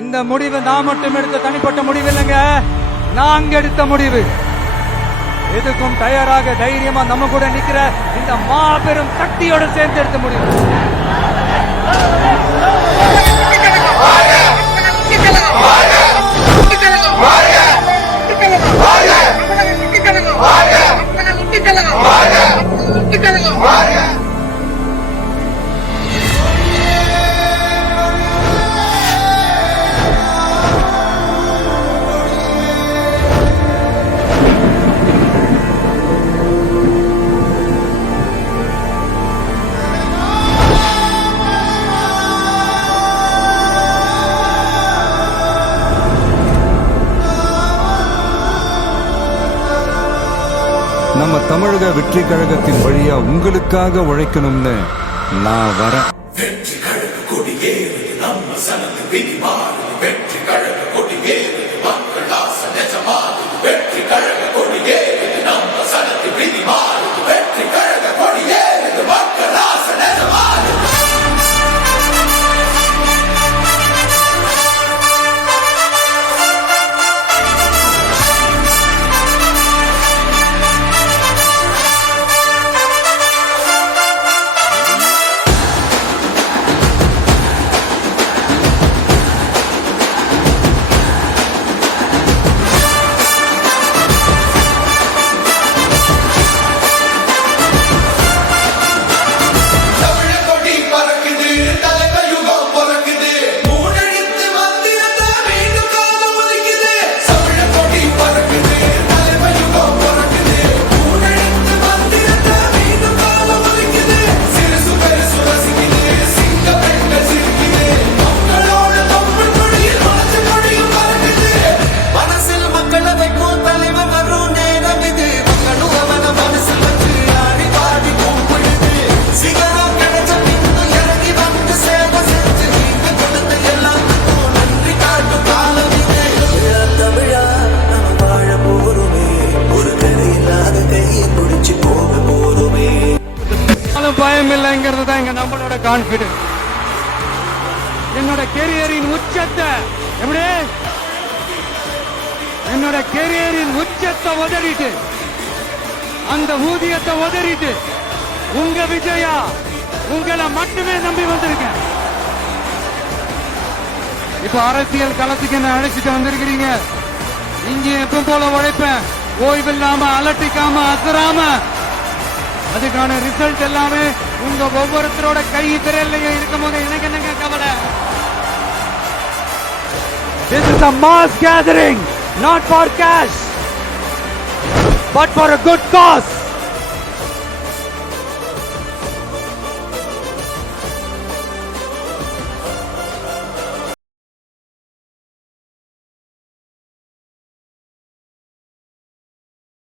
இந்த முடிவு நான் மட்டும் எடுத்த தனிப்பட்ட முடிவு இல்லைங்க, நாங்க எடுத்த முடிவு. எதுக்கும் தயாராக தைரியமா நம்ம கூட நிக்கிற இந்த மாபெரும் சக்தியோட சேர்ந்து எடுத்த முடிவு. நம்ம தமிழக வெற்றி கழகத்தின் வழியா உங்களுக்காக உழைக்கணும்னு நான் வரேன். வெற்றி கழக கொடியேறு நம்ம சனத்து விதிமாறு, வெற்றி கழக கொடியேறு மக்கள் ஆசை நிஜமாறு, வெற்றி கழக கொடியேறு நம்ம சனத்து விதிமாறு, வெற்றி கழக கொடியேறு மக்கள் ஆசை நிஜமாறு. பயம் இல்லைங்கிறது தான் எங்க நம்மளோட கான்பிடன்ஸ். என்னோட கெரியரின் உச்சத்தை எப்படி என்னோட கெரியரின் உச்சத்தை உதறிட்டு, அந்த ஊதியத்தை உதறிட்டு உங்க விஜயா உங்களை மட்டுமே நம்பி வந்திருக்கேன். இப்ப அரசியல் களத்துக்கு என்ன அழைச்சிட்டு வந்திருக்கிறீங்க. இங்க எப்ப போல உழைப்பேன், ஓய்வில்லாம அலட்டிக்காம அசராம. அதுக்கான ரிசல்ட் எல்லாமே உங்க ஒவ்வொருத்தரோட கை விரல்லையே இருக்கும் போது எனக்கு என்னங்க கவலை. This is a mass gathering, not for cash, but for a good cause.